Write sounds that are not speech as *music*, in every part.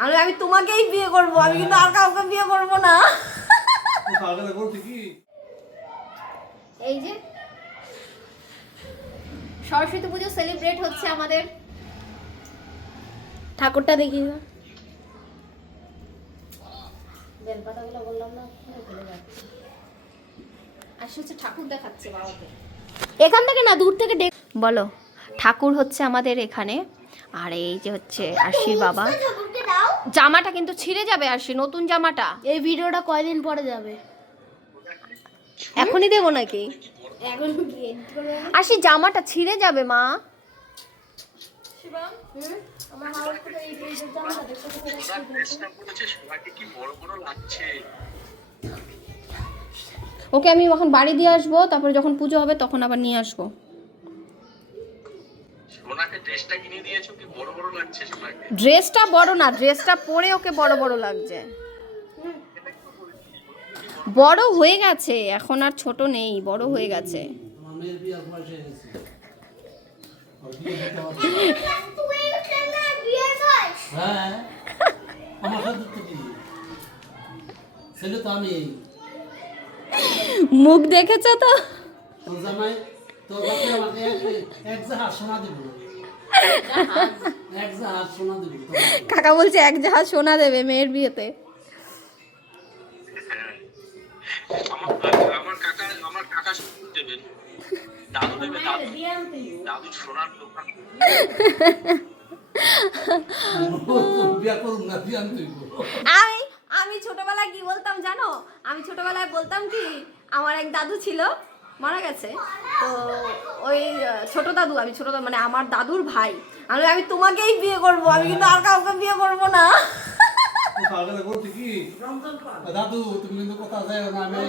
আমি আমি তোমাকেই বিয়ে করব আমি কিন্তু আর কাউকে বিয়ে করব না। এই যে সরস্বতী পুজো সেলিব্রেট হচ্ছে আমাদের। ঠাকুরটা দেখি। না বেলপাতাগুলো বললাম না ওখানে ভুলে যাচ্ছি আর হচ্ছে ঠাকুর দেখাচ্ছে বাবাকে। এখান থেকে না দূর থেকে বলো ঠাকুর হচ্ছে আমাদের এখানে আর এই যে হচ্ছে আরশির বাবা। জামাটা কিন্তু ছিঁড়ে যাবে আরশি নতুন জামাটা। এই ভিডিওটা কয়দিন পরে যাবে? এখনই দেবো নাকি? আরশি জামাটা ছিঁড়ে যাবে মা। ওকে আমি এখন বাড়ি দিয়ে আসব তারপরে যখন পুজো হবে তখন আবার নিয়ে আসব। সোনাকে ড্রেসটা কিনে দিয়েছ কি বড় বড় লাগছে সোনাকে ড্রেসটা বড় না ড্রেসটা পরে ওকে বড় বড় লাগছে। বড় হয়ে গেছে এখন আর ছোট নেই বড় হয়ে গেছে। হয়ে। হ্যাঁ মুখ দেখেছ তো? তোর জামাই তোর বাপে আমাকে এক এক জাহাজ সোনা দেবো। এক জাহাজ সোনা দেবো কাকা বলছে এক জাহাজ সোনা দেবে মেয়ের বিয়েতে। আমার আমার কাকা আমার কাকা দেবেন দাদু দেবে দাদু। দাদু সোনার দোকান। তোর বিয়া করুন না বিয়া আমি তুই করব। আমি আমি ছোটবেলায় কি বলতাম জানো? আমি ছোটবেলায় বলতাম কি আমার এক দাদু ছিল মারা গেছে। তো ওই ছোট দাদু আমি ছোট দাদু মানে আমার দাদুর ভাই। আমি আমি তোমাকেই বিয়ে করব আমি কিন্তু আর কাউকে বিয়ে করব না। *laughs* দাদু তুমি কিন্তু কোথাও যাই না আমি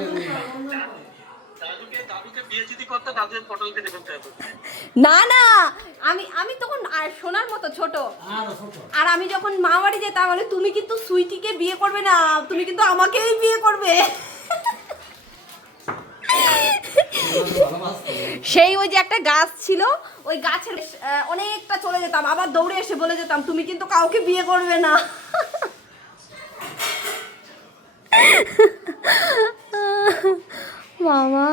দাদুকে দাদুকে বিয়ে যদি করতে দাদুর পটল কেটে ফেলতে হবে না না আমি আমি তখন আর সোনার মতো ছোট। আর আমি যখন মা বাড়ি যেতাম তুমি কিন্তু সুইটিকে বিয়ে করবে না তুমি কিন্তু আমাকেই বিয়ে করবে। সেই ওই যে একটা গাছ ছিল, ওই গাছের অনেকটা চলে যেতাম। আবার দৌড়ে এসে বলে যেতাম, তুমি কিন্তু কাউকে বিয়ে করবে না। মামা।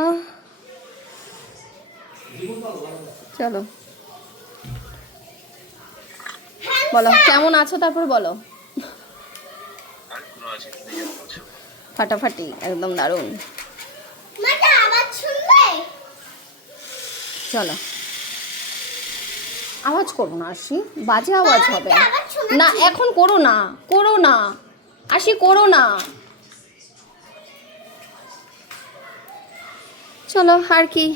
চলো। বলো, কেমন আছো? তারপর বলো। ফাটাফাটি, একদম দারুণ। চলো। আওয়াজ করো না আসি বাজে আওয়াজ হবে। না এখন করো না করো না। আসি করো না। চলো আর কি।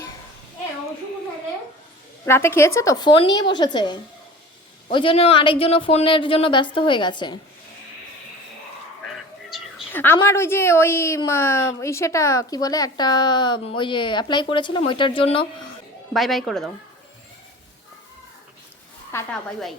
রাতে খেয়েছে তো? ফোন নিয়ে বসেছে। ওই জন্য আরেকজনও ফোনের জন্য ব্যস্ত হয়ে গেছে। আমার ওই যে ওই সেটা কি বলে? একটা ওই যে অ্যাপ্লাই করেছিলাম ওইটার জন্য। বাই বাই করে দাও। টাটা বাই বাই।